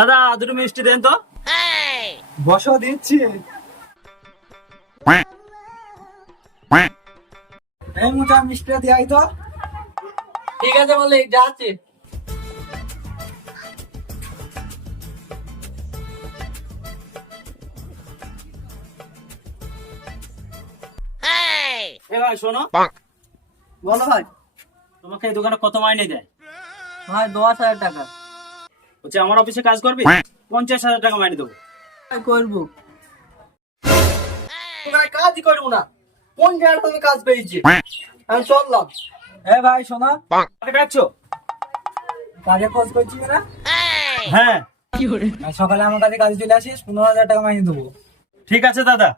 দাদা দুটো মিষ্টি দেন তো। বসো, দিচ্ছি। এই মোটা মিষ্টিটা দিয়ে তো। ঠিক আছে বলে যাচ্ছি। এ ভাই শোনো, বলো ভাই। তোমাকে এই দোকানে কত মাইনে দেয়? ভাই 10,000 টাকা। বলছে আমার অফিসে কাজ করবি, 50,000 টাকা মাইনে দেবো। করবো কাজই করবো না, কোন জায়গায় তুমি কাজ পেয়েছি, আমি চললাম। ভাই শোনা, কাকে ডাকছো? কাজে খোঁজ করছি না। হ্যাঁ সকালে আমার কাছে কাজে চলে আসিস, 15,000 টাকা মাইনে দেবো। ঠিক আছে দাদা।